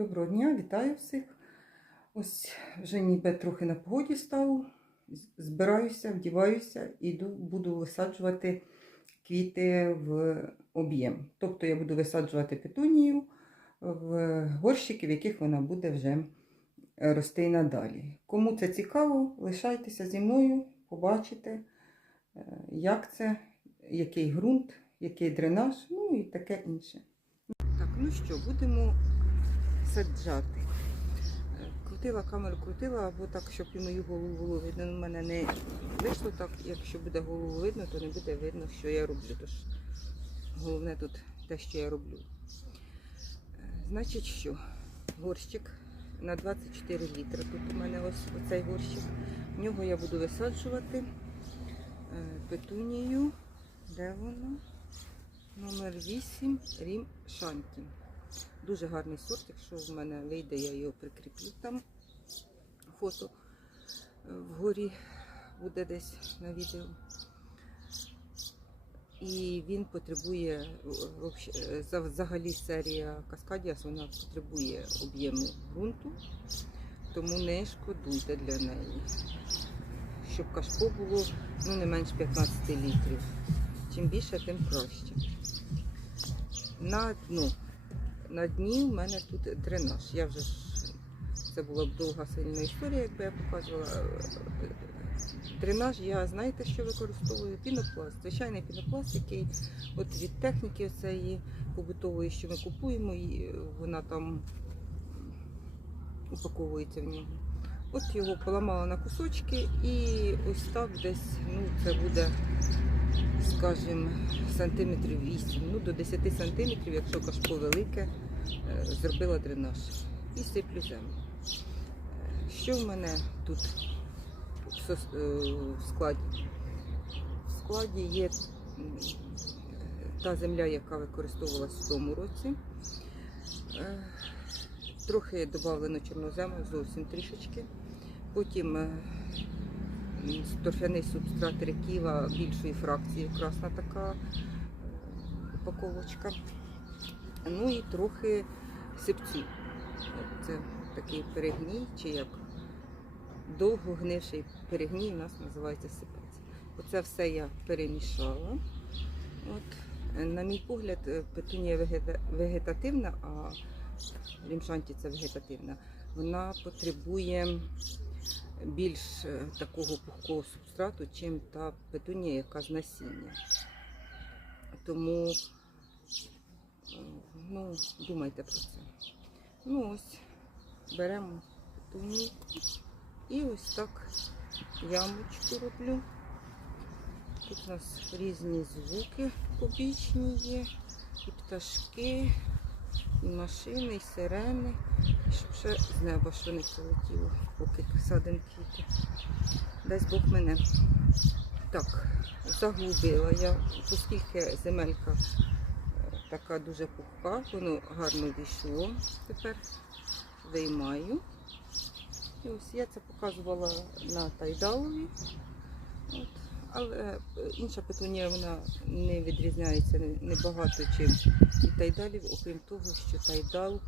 Доброго дня, вітаю всіх. Ось вже ніби трохи на погоді став. Збираюся, вдіваюся і буду висаджувати квіти в об'єм. Тобто я буду висаджувати петунію в горщики, в яких вона буде вже е, рости надалі. Кому це цікаво, лишайтеся зі мною, побачите, е, як це, який ґрунт, який дренаж, ну і таке інше. Так, ну що, будемо саджати. Крутила камеру, крутила, або так, щоб і мою голову було видно. У мене не вийшло так. Якщо буде голову видно, то не буде видно, що я роблю. Тож головне тут те, що я роблю. Е, Значить, що горщик на 24 літри. Тут у мене ось оцей горщик. В нього я буду висаджувати е, петунію. Де воно? Номер 8 Рім Шанті. Дуже гарний сорт, якщо в мене вийде, я його прикріплю там. Фото е, вгорі буде десь на відео. І він потребує, е, взагалі серія Каскадіас, вона потребує об'єму ґрунту, тому не шкодуйте для неї. Щоб кашпо було ну, не менш 15 літрів. Чим більше, тим краще. На дно. На дні в мене тут дренаж. Я вже ж це була б довга сильна історія, якби я показувала. Дренаж я знаєте, що використовую? Пінопласт. Звичайний пінопласт, який от від техніки цієї побутової, що ми купуємо, і вона там упаковується в нього. От його поламала на кусочки і ось так десь, ну це буде, скажімо, сантиметрів 8, ну до 10 сантиметрів, якщо кашпо велике, е, зробила дренаж. І сиплю землю. Е, Що в мене тут в е, складі? В складі є та земля, яка використовувалась в тому році. Трохи додавлено чорнозему, зовсім трішечки. Потім торфяний субстрат реківа більшої фракції, красна така е, упаковочка. Ну і трохи сипцю. Це такий перегній, чи як довго гнивший перегній у нас називається сипець. Оце все я перемішала. От. Е, На мій погляд, е, петунія вегетативна, а рімшанті це вегетативна. Вона потребує більш е, такого пухкого субстрату, чим та петунія, яка з насіння. Тому е, ну, думайте про це. Ну ось, беремо петунію і ось так ямочку роблю. Тут у нас різні звуки побічні є, і пташки, і машини, і сирени. І щоб ще з неба що не прилетіло, поки садимо квіти. Дасть Бог мене. Так, заглубила я, оскільки земелька е, така дуже пухка, воно гарно війшло. Тепер виймаю. І ось я це показувала на тайдалові. От. Але е, інша петунія вона не відрізняється небагато чим від тайдалів, окрім того, що тайдал,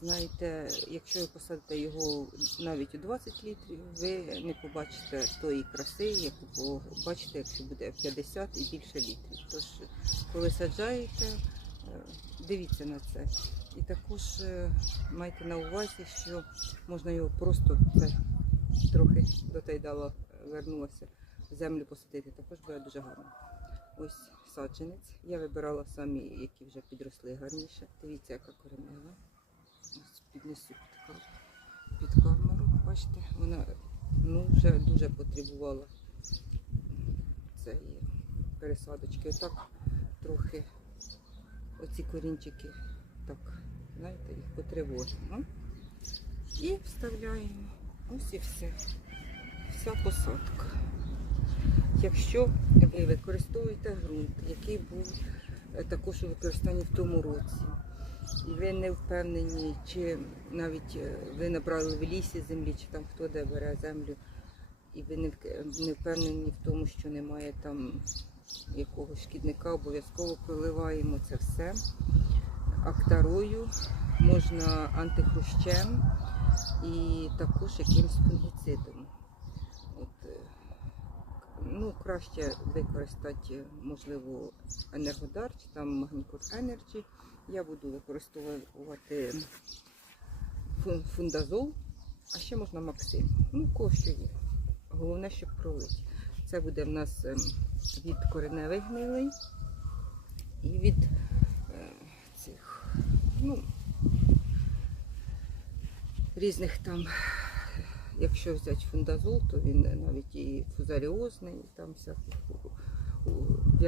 знаєте, якщо ви посадите його навіть у 20 літрів, ви не побачите тої краси, яку побачите, якщо буде 50 і більше літрів. Тож, коли саджаєте, е, дивіться на це. І також е, майте на увазі, що можна його просто це трохи до тайдала вернулася землю посадити, також буде дуже гарно. Ось саджанець. Я вибирала самі, які вже підросли гарніше. Дивіться, яка коренева. Ось піднесу під, камеру. Бачите, вона ну, вже дуже потребувала цієї пересадочки. Отак трохи оці корінчики, так, знаєте, їх потривожимо. І вставляємо. Ось і все. Вся посадка. Якщо ви використовуєте ґрунт, який був е, також у використанні в тому році, і ви не впевнені, чи навіть е, ви набрали в лісі землі, чи там хто де бере землю, і ви не не впевнені в тому, що немає там якогось шкідника, обов'язково проливаємо це все актарою можна антихрущем і також якимсь фунгіцидом. Ну, краще використати, можливо, енергодар чи там Магнікур Energy. Я буду використовувати фундазол, а ще можна Максим. Ну, у кого є. Головне, щоб пролить. Це буде в нас ем, від кореневих гнилей і від е, цих, ну, різних там, якщо взяти фундазол, то він навіть і фузаріозний, і там у- у-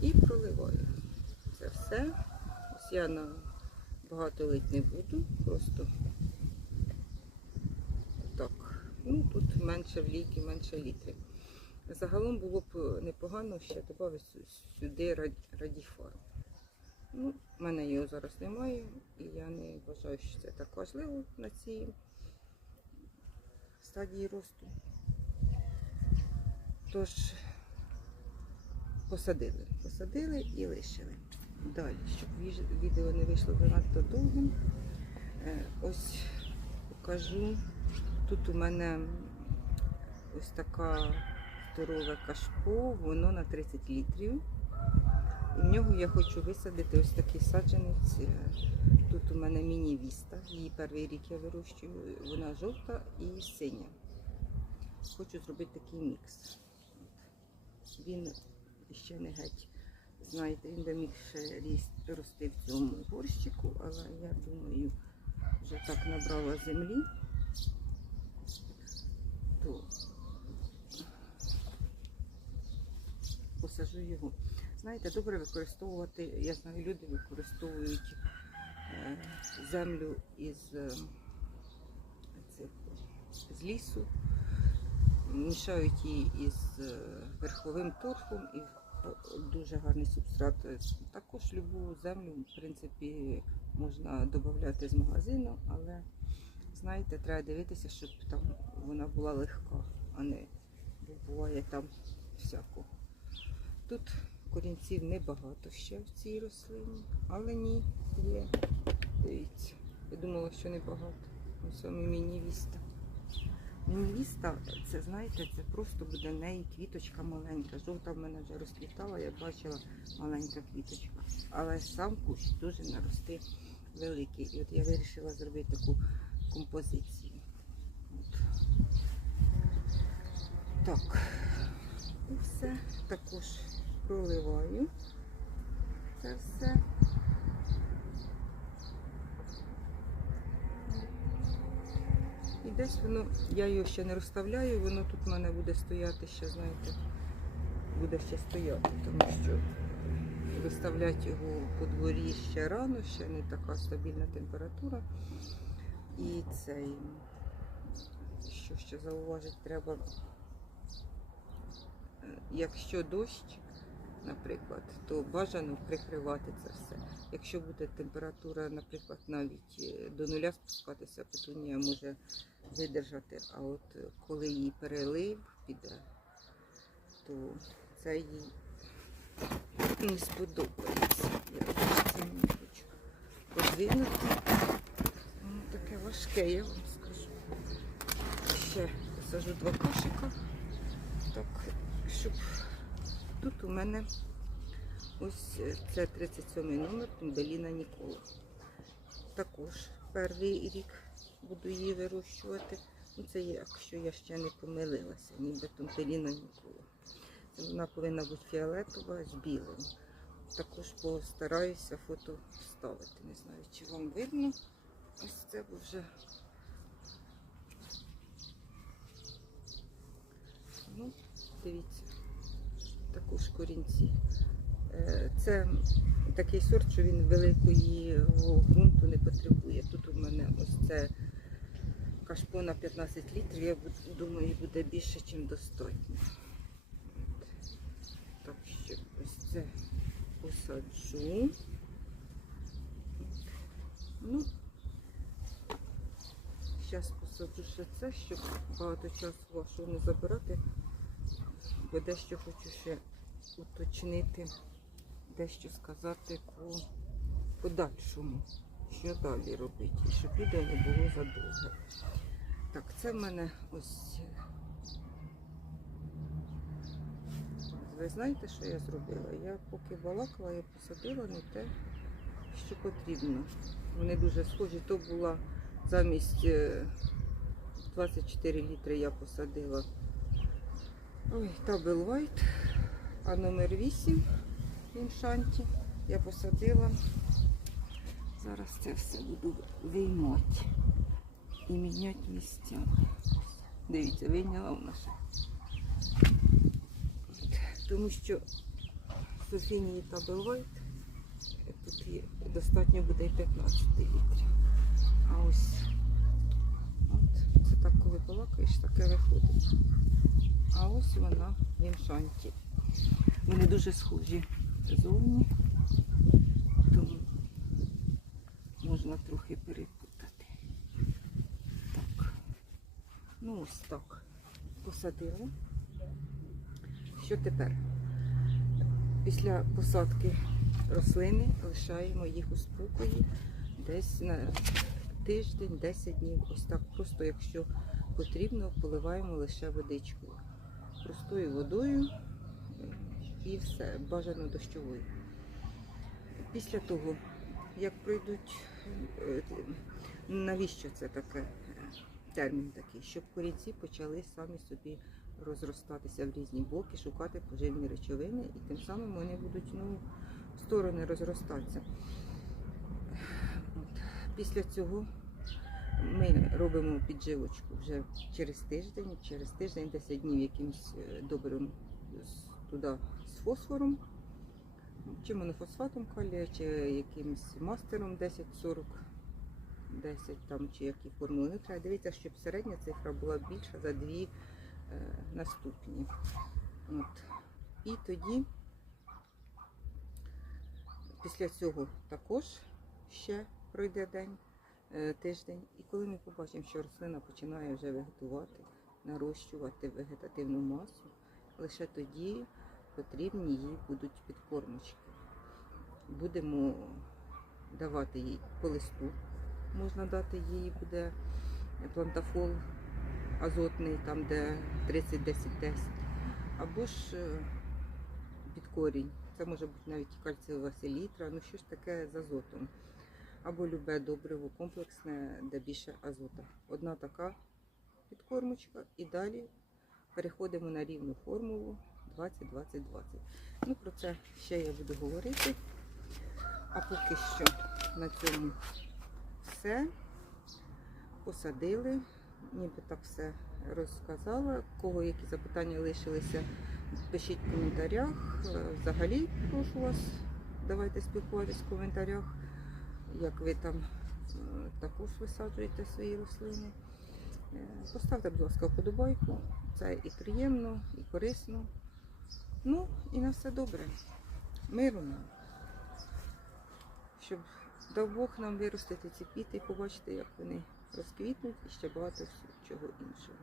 І проливаю. Це все. Ось я на багато лить не буду, просто так. Ну, тут менше в ліки, менше літрів. Загалом було б непогано ще додати сюди раді- радіфарм. Ну, мене його зараз немає, і я не вважаю, що це так важливо на цій стадії росту. Тож посадили, посадили і лишили. Далі, щоб відео не вийшло занадто довгим, е, ось покажу. Тут у мене ось така здорове кашпо, воно на 30 літрів. В нього я хочу висадити ось такий саджанець. Е, Тут у мене міні-віста. Її перший рік я вирощую. Вона жовта і синя. Хочу зробити такий мікс. Він ще не геть. Знаєте, він би міг ще рости в цьому горщику, але я думаю, вже так набрала землі. То посажу його. Знаєте, добре використовувати, я знаю, люди використовують е, землю із е, з лісу, мішають її із е, верховим торфом і дуже гарний субстрат. Також любу землю, в принципі, можна додати з магазину, але знаєте, треба дивитися, щоб там вона була легка, а не буває там всяко. Тут корінців небагато ще в цій рослині, але ні, є. Дивіться. Я думала, що небагато. Ось саме міні-віста. Міні-віста, це знаєте, це просто буде в неї квіточка маленька. Жовта в мене вже розквітала, я бачила маленька квіточка. Але сам кущ дуже нарости великий. І от я вирішила зробити таку композицію. От. Так. І все. Також проливаю це все. І десь воно, я його ще не розставляю, воно тут в мене буде стояти ще, знаєте, буде ще стояти, тому що виставляти його по дворі ще рано, ще не така стабільна температура. І цей, що ще зауважити треба, Е, якщо дощ, наприклад, то бажано прикривати це все. Якщо буде температура, наприклад, навіть е, до нуля спускатися, петунія може видержати. А от е, коли їй перелив піде, то це їй не сподобається. Я це не хочу подвинути. Воно таке важке, я вам скажу. Ще посажу два кошика. Так, щоб тут у мене ось е, це 37 номер Тумбеліна Нікола. Також перший рік буду її вирощувати. Ну, це якщо я ще не помилилася, ніби Тумбеліна Нікола. Вона повинна бути фіолетова з білим. Також постараюся фото вставити. Не знаю, чи вам видно. Ось це вже. Ну, дивіться, корінці. Е, Це такий сорт, що він великої ґрунту не потребує. Тут у мене ось це кашпо на 15 літрів, я думаю, буде більше, ніж достатньо. Так що ось це посаджу. Ну, зараз посаджу ще це, щоб багато часу вашого не забирати. Бо дещо хочу ще уточнити, дещо сказати по подальшому, що далі робити, і щоб відео не було задовго. Так, це в мене ось. Ви знаєте, що я зробила? Я поки балакала, я посадила не те, що потрібно. Вони дуже схожі. То була замість е, 24 літри я посадила ой, Табел White, а номер 8 в іншанті я посадила. Зараз це все буду виймати і міняти місцями. Дивіться, вийняла ще. От, Тому що Софінії та Белвайт тут є, достатньо буде і 15 літрів. А ось от, це так, коли балакаєш, таке виходить. А ось вона в імшанті. Вони дуже схожі зовні, тому можна трохи перепутати. Так. Ну ось так. Посадили. Що тепер? Після посадки рослини лишаємо їх у спокої десь на тиждень, 10 днів. Ось так. Просто якщо потрібно, поливаємо лише водичкою. Простою водою і все, бажано дощовою. Після того, як пройдуть, е, навіщо це таке е, термін такий, щоб корінці почали самі собі розростатися в різні боки, шукати поживні речовини, і тим самим вони будуть ну, в сторони розростатися. От. Після цього ми робимо підживочку вже через тиждень, через тиждень 10 днів якимось е, добрим туди фосфором, чи монофосфатом калія, чи якимось мастером 10-40, 10 там, чи які формули. Не треба дивитися, щоб середня цифра була більша за дві е, наступні. От. І тоді після цього також ще пройде день, е, тиждень. І коли ми побачимо, що рослина починає вже вегетувати, нарощувати вегетативну масу, лише тоді потрібні їй будуть підкормочки. Будемо давати їй по листу. Можна дати їй буде плантафол азотний, там де 30-10-10. Або ж е, під корінь. Це може бути навіть кальцієва селітра, ну що ж таке з азотом. Або любе добриво комплексне, де більше азота. Одна така підкормочка і далі переходимо на рівну формулу 20-20-20. Ну, про це ще я буду говорити. А поки що на цьому все. Посадили, ніби так все розказала. Кого які запитання лишилися, пишіть в коментарях. Е, Взагалі прошу вас, давайте спілкуватись в коментарях, як ви там е, також висаджуєте свої рослини. Е, Поставте, будь ласка, вподобайку. Це і приємно, і корисно. Ну і на все добре. Миру нам. Щоб дав Бог нам виростити ці квіти і побачити, як вони розквітнуть і ще багато чого іншого.